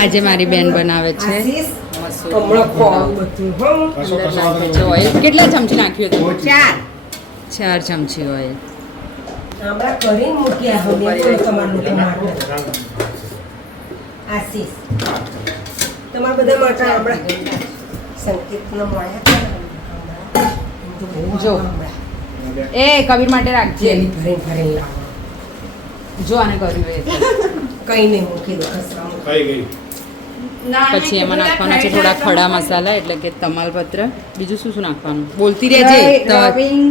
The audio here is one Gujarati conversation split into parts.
આજે મારી બેન બનાવે છે ઓઇલ. કેટલા ચમચી નાખ્યું હતું? 4 ચમચી ઓઇલ. જો એ કબીર માટે રાખજે. જો આને કર્યું એ કઈ નહીં મૂકી દો. પછી એમાં નાખવાના છે થોડા ખડા મસાલા એટલે કે તમાલપત્ર. બીજું શું શું નાખવાનું બોલતી રહેજે. લવિંગ,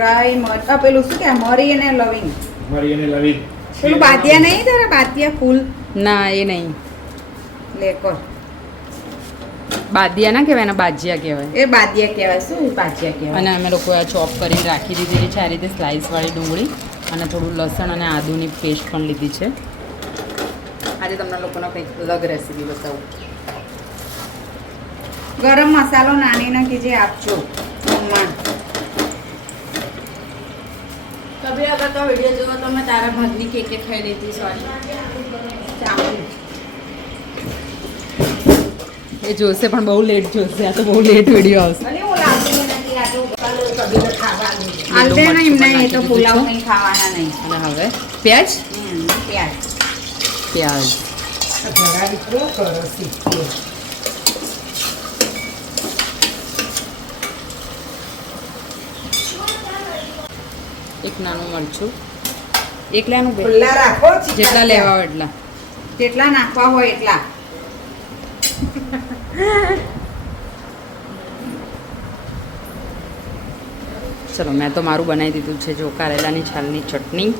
રાઈ, મરચા, પેલું શું કે મરી અને લવિંગ. પેલું બાદિયા નહીં તારા બાદિયા ફૂલ ના એ નહીં, લેકોર બાદિયા ના કહેવાય, એના બાજિયા કહેવાય. એ બાદિયા કહેવાય. શું બાદિયા કહેવાય? અને અમે લોકો આ ચોપ કરીને રાખી દીધી છે આ રીતે સ્લાઇસવાળી ડુંગળી અને થોડું લસણ અને આદુની પેસ્ટ પણ લીધી છે. આજે તમને લોકોનો કંઈક અલગ રેસીપી બતાવું. ગરમ મસાલો નાનીને કે જે આપજો મમ્મા. કભી અગર તો વિડીયો જોવો તો મેં તારા ભાગની કેક ખાઈ લીધી. સોરી. એ જોશે પણ બહુ લેટ જોશે. આ તો બહુ લેટ વિડીયો આવશે. આલદે નહીં એમને, એ તો પુલાવ નહીં ખાવાના નહીં. અને હવે પ્યાજ પ્યાજ પ્યાજ એક નાનું મરચું. એકલાનું જેટલા લેવા હોય એટલા. જેટલા નાખવા હોય એટલા. ચલો મેં તો મારું બનાવી દીધું છે. જો કારેલાની છાલની ચટણી,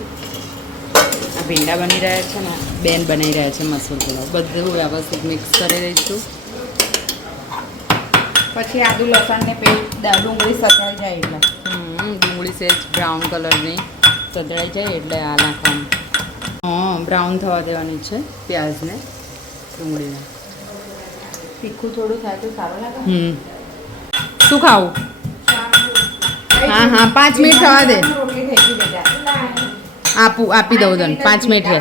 આ ભીંડા બની રહ્યા છે ને બેન બનાવી રહ્યા છે મસૂર પુલાવ. બધું વ્યવસ્થિત મિક્સ કરી દઈશું. પછી આદુ લસણને પેસ્ટ ડુંગળી સતળાઈ જાય એટલે ડુંગળી સેજ બ્રાઉન કલરની સતળાઈ જાય એટલે આ નાખવાનું. હા, બ્રાઉન થવા દેવાની છે પ્યાજને ડુંગળીને. તીખું થોડું થાય તો સારું લાગે. શું ખાવું? હા હા 5 મિનિટ થવા દે. રોટલી થઈ ગઈ બેટા. આપી દઉં તને 5 મિનિટ રહે.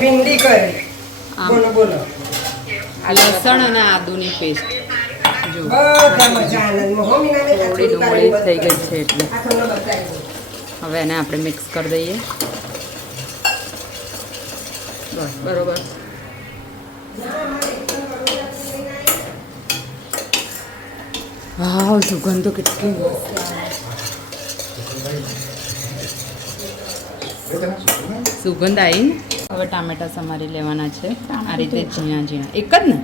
ભીંડી કરી. બોલો બોલો. લસણ અને આદુની પેસ્ટ. જો બધા મજા આનંદમાં. હો મીનાને થોડી ડુંગળી થઈ ગઈ છે એટલે આ તમને બતાવી દઉં. હવે એને આપણે મિક્સ કરી દઈએ. બસ બરોબર. વાવ, સુગંધ તો કેટલી મસ્ત. સુગંધ આવી ને. હવે ટામેટા સમારી લેવાના છે આ રીતે ઝીણા ઝીણા. એક જ ને,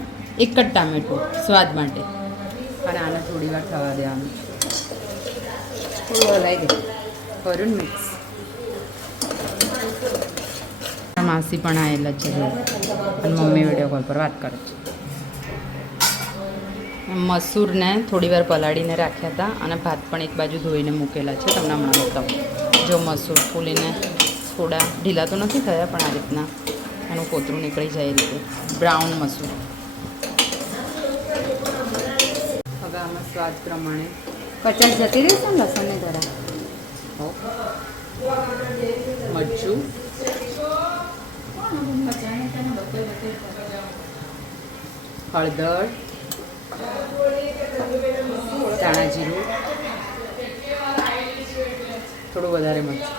એક જ ટામેટું સ્વાદ માટે. અને આને થોડી વાર થવા દેવાનું. થોડું હલાવી દે. કર્યું ને મિક્સ. માસી પણ આવેલા છે અને મમ્મી વિડીયો કોલ પર વાત કરે છે. મસૂરને થોડી વાર પલાળીને રાખ્યા હતા અને ભાત પણ એક બાજુ ધોઈને મૂકેલા છે. તમને હમણાં બતાવું. જો મસૂર ફૂલીને થોડા ઢીલા તો નથી થયા પણ આ રીતના એનું કોતરું નીકળી જાય એ રીતે બ્રાઉન મસૂર. હવે આમાં સ્વાદ પ્રમાણે 50 જતી રહીશું ને લસણને જરા. મરચું, હળદર, ધાણા જીરું, થોડું વધારે મરચું,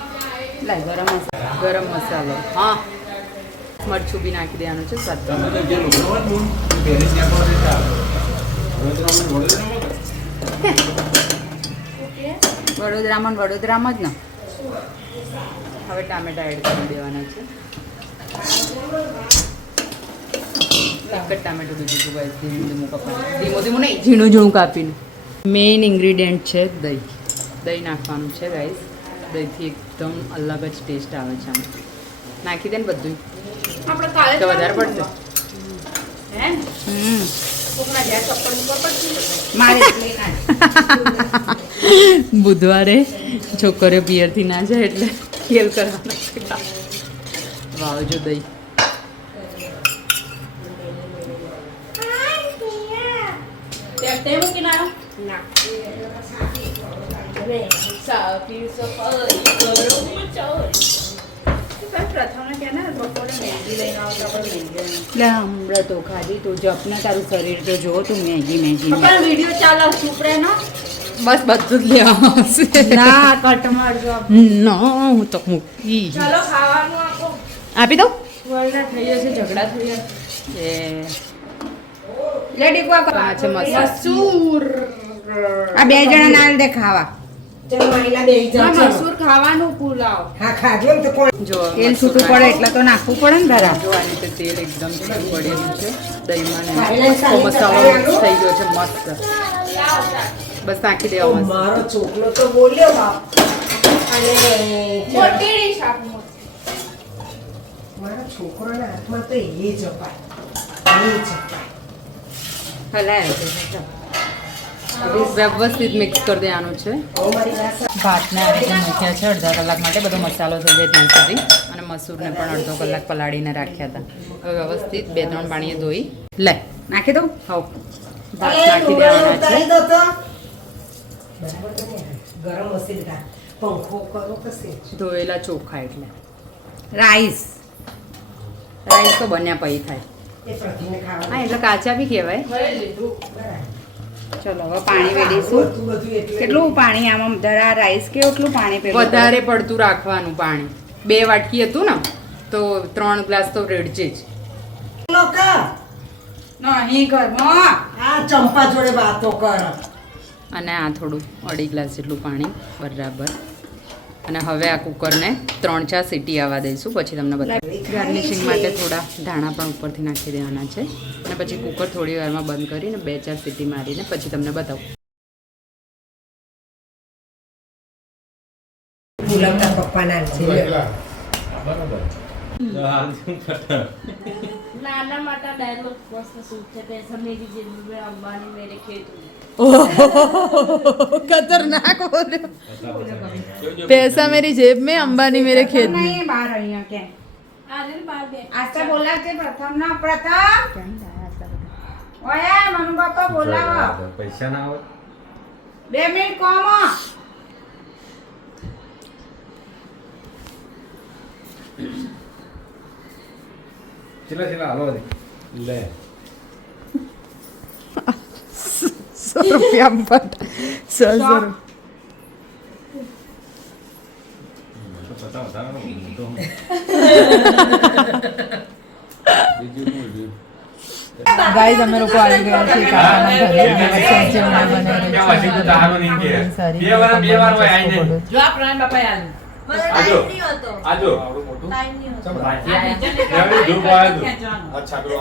ગરમ મસાલો. હા, મરચું બી નાખી દેવાનું છે સ્વાદ પ્રમાણે. વડોદરામાં જ ને. હવે ટામેટા એડ કરી દેવાના છે. એક જ ટામેટું લીધું હતું ગાઈસ. ધીમું કાપવાનું. ધીમું નહીં, ઝીણું ઝીણું કાપીને. મેઇન ઇન્ગ્રીડિયન્ટ છે દહીં. દહીં નાખવાનું છે ગાઈસ. દહીંથી એકદમ અલગ જ ટેસ્ટ આવે છે આમ. નાખી દે ને બધું. આપણે કાલે તો વધારે પડશે. હે કોકના જ્યાં ચપ્પલ ઉપર પડશે. મારે એટલે ના. બુધવારે છોકરીઓ પિયરથી ના જાય એટલે ખેલ કરવાના છે. વાવ, જો દહીં. તે મૂકીને આવ્યો ના સાફી સફાઈ કરો મચાઈ. પ્રથમને કે ને બપોરે મેગી લઈને આવતા પણ મેગી એટલે હમણાં તો ખાધી તું જપને તારું શરીર તો જો તું મેગી પણ વિડીયો ચાલો ચૂપ રહે ને બસ બધું જ લેવાનું આવશે ના કટ મારજો ના હું તો મૂકી ચાલો ખાવાનું આપો આપી દઉં વરડા થઈ જશે ઝઘડા થઈ જશે એ લે ડીકવા આ છે મસાલા મસૂર આ બે જણા નાલ દે ખાવા ચલો માયલા બેહી જાઓ, ચલો. મસૂર ખાવાનું પુલાવ હા ખાજો ને તો કોણ જો તેલ છૂટું પડે એટલે તો નાખવું પડે ને તારા જો આ રીતે તેલ એકદમ છૂટું પડેલું છે દહીંમાં ને ખાયલા સારી મસાલો ખાવાનું. મિક્સ થઈ ગયો છે મસ્ત બસ નાખી દેવા મસ્ત મારો છોકરો તો બોલ્યો બાપ અને મોટી ડીશ આપો મારા છોકરાના હાથમાં તો એ જપાય એ જપાય હલાય વ્યવસ્થિત મિક્સ કરી દેવાનું છે હવે મારી પાસે ભાતને આ રીતે મૂક્યા છે અડધા કલાક માટે બધો મસાલો થઈ જાય ત્યાં સુધી અને મસૂરને પણ અડધો કલાક પલાળીને રાખ્યા હતા હવે વ્યવસ્થિત 2-3 પાણીએ ધોઈ લે નાખી દઉં હવ ભાત નાખી દેવાના છે ઉતારી દો તો બરાબર છે ને? ગરમ મસાલા કા પંખો કરો કશે ધોયેલા ચોખા એટલે રાઈસ રાઈસ તો બન્યા પછી થાય એ પ્રતિને હા ખાવાનું એટલે કાચા બી કહેવાય બરાબર. ચલો હવે પાણી વેડીશું બધું એટલે કેટલું પાણી આમાં ધરા રાઈસ કેટલું પાણી પેલું વધારે પડતું રાખવાનું પાણી 2 વાટકી હતું ને તો 3 ગ્લાસ તો રેડજે જ લોકો નહીં ઘરમાં આ ચંપા જોડે વાતો કર અને આ થોડું 2.5 ગ્લાસ જેટલું પાણી બરાબર અને હવે આ કુકરને 3-4 સીટી આવવા દઈશું પછી તમને બતાવીશ ગાર્નિશિંગ માટે થોડા ધાણા પણ ઉપરથી નાખી દેવાના છે અને પછી કુકર થોડી વારમાં બંધ કરીને 2-4 સીટી મારીને પછી તમને બતાવું બોલાવતા પપ્પાના છે નાના માટા ડાયલોગ મસ્ત સૂટ છે તે સમેરી જેવી મેં અંબાની મેરે ખેત खतरनाक बोलो पैसा मेरी जेब में अंबानी मेरे खेत में નહીં બહાર અહીંયા કેમ આજે બાર બે આસ્તા બોલાવજે પ્રથમ ના પ્રથમ ઓયા મનુ બાપા બોલાવો પૈસા ના આવે 2 મિનિટ કોમો ચલા હાલો લે 100 रुपया बट 100 પતા વધારે મોટો બીજું શું गाइस અમે લોકો આવી ગયા છે કાકાના ઘરે સબ્જીઓને બનાવીને क्या वासी तो तारो नहीं के બે વાર वो आई नहीं જો આ પ્રાણ બાપા યાદ आजो आजो यार दो बार अच्छा करो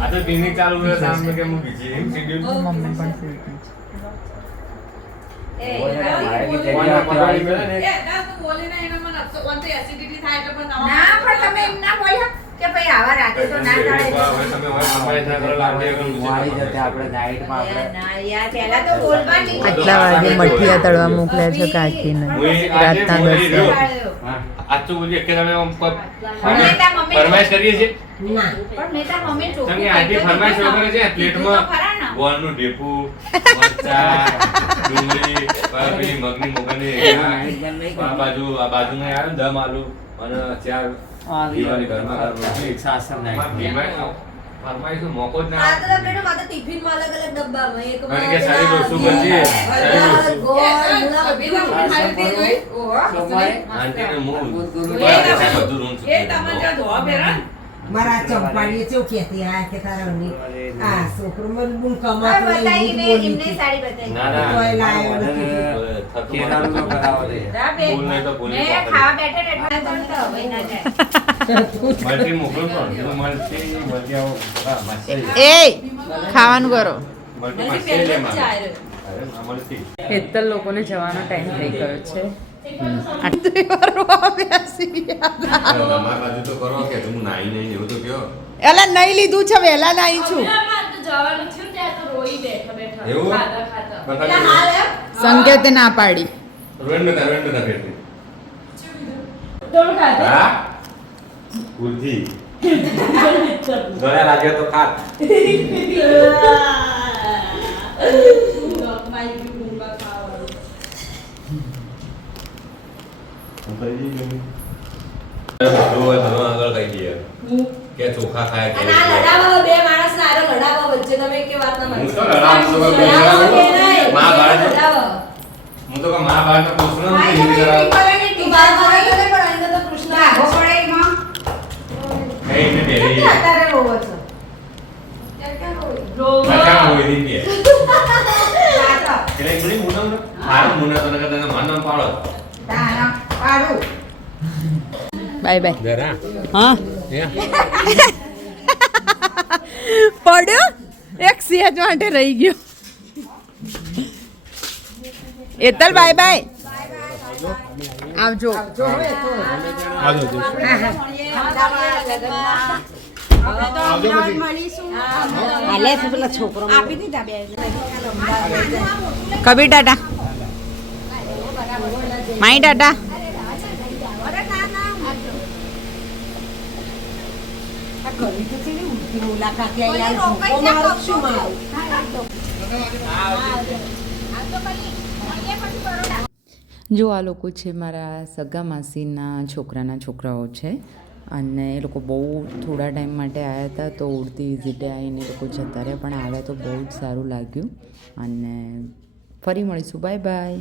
आज तो दिन चालू है शाम में के मुझे बिजी शेड्यूल મમ્મી પણ ફ્રી ના પણ તમે એમ ના બોલ્યા કે ભાઈ આવા રાતે તો ના થાય ના યાર પહેલા તો બોલવા નહીં આટલા વાગે મઠિયા તળવા મોકલ્યા છે કાકીને રાતના 10 आज तो मुझे अकेला में हम મમ્મી फरमाइश करिए छे ના પણ મેં તાર મમ્મી ચોખ્ખું તમે આટી ફરમાઈશ વગર છે પ્લેટ કીધું તો ખરા ને. માં ગોળનું ઢેપું મરચા ડુંગળી પેલી મગની મોગની આ બાજુ માં યાર દમ આલુ અને 4 દીવાની ઘરમાં રોટલી સાસર નાખી ફરમાઈશ નો મોકો જ ના આવે. કારણ કે સારી વસ્તુ બચી સારી વસ્તુ આંટીને મૂળ બધું રૂમ મારા ચંપાડીએ ચેવું કહેતી આ કે તારા ની આ છોકરો મને બૂમ હવે કમાતો બતાવીને નહીં એમને સાડી બતાવી ના ના કોઈ લાયો નથી કેનારું તો કરાવો દે રાબે ભૂલ નહીં તો ભૂલી મેં પકડી. ખાવા બેઠે ને એટલે તમને તો હવે ના જાય મલ્ટી મોકલો પણ હું મલ્ટી આવો હા માસી એ ખાવાનું કરો મલ્ટી માસી લે માં અરે ના મલ્ટી હેતલ લોકોને જવાનો ટાઈમ થઈ ગયો છે અમારા બાજુ તો કરો કે હું નાઈ નહીં એવું તો કયો એલા નહીં લીધું છે વહેલા નાઈ છું જવાનું થયું ત્યાં તો રોઈ બેઠા બેઠા એવું? ખાતા ખાતા બતાવી સંકેતે ના પાડી રોડ નતા ફેરતી દોડ ખાધા હા કુલથી ગળા લાગ્યો તો ખાત મારી ગુંબા ખાવાનું હું થઈ ગઈ બધું હોય બધું આગળ કહી દઈએ કે ચોખા ખાય કે અને આ લડાવા બે માણસના આરે લડાવા વચ્ચે તમે કે વાત ના હું માનો તો લડાવું તો લડાવા બે નહીં. મહાભારત લડાવા. હું તો મહાભારતનો કૃષ્ણ ભાઈ નથી તમે કરાવ ટીક તું બાર બાર કરે પણ આઈને તો કૃષ્ણ લાગો પડે એમાં. કઈ ને બેરી કેટલા અત્યારે રોવો છો? મજા હોય દી દે લાતો. એટલે મને મુના હારું મુના તને કદા માનમ પાડો તારા પાડું. બાય બાય જરા હા પડ્યો એક સેજ માટે રહી ગયો એતલ બાય બાય આવજો હાલે છે પેલા છોકરો આપી દીધા બે. કબીર ટાટા માઈ ટાટા આ કરી તો છે ને ઉલટી મુલાકાતે આયા છોકરો મારો શું મારું જો આ લોકો છે મારા સગા માસીના છોકરાના છોકરાઓ છે અને એ લોકો બહુ થોડા ટાઈમ માટે આવ્યા હતા તો ઉડતી વિઝિટે આવીને એ લોકો જતા રહ્યા પણ આવ્યા તો બહુ જ સારું લાગ્યું અને ફરી મળીશું બાય બાય.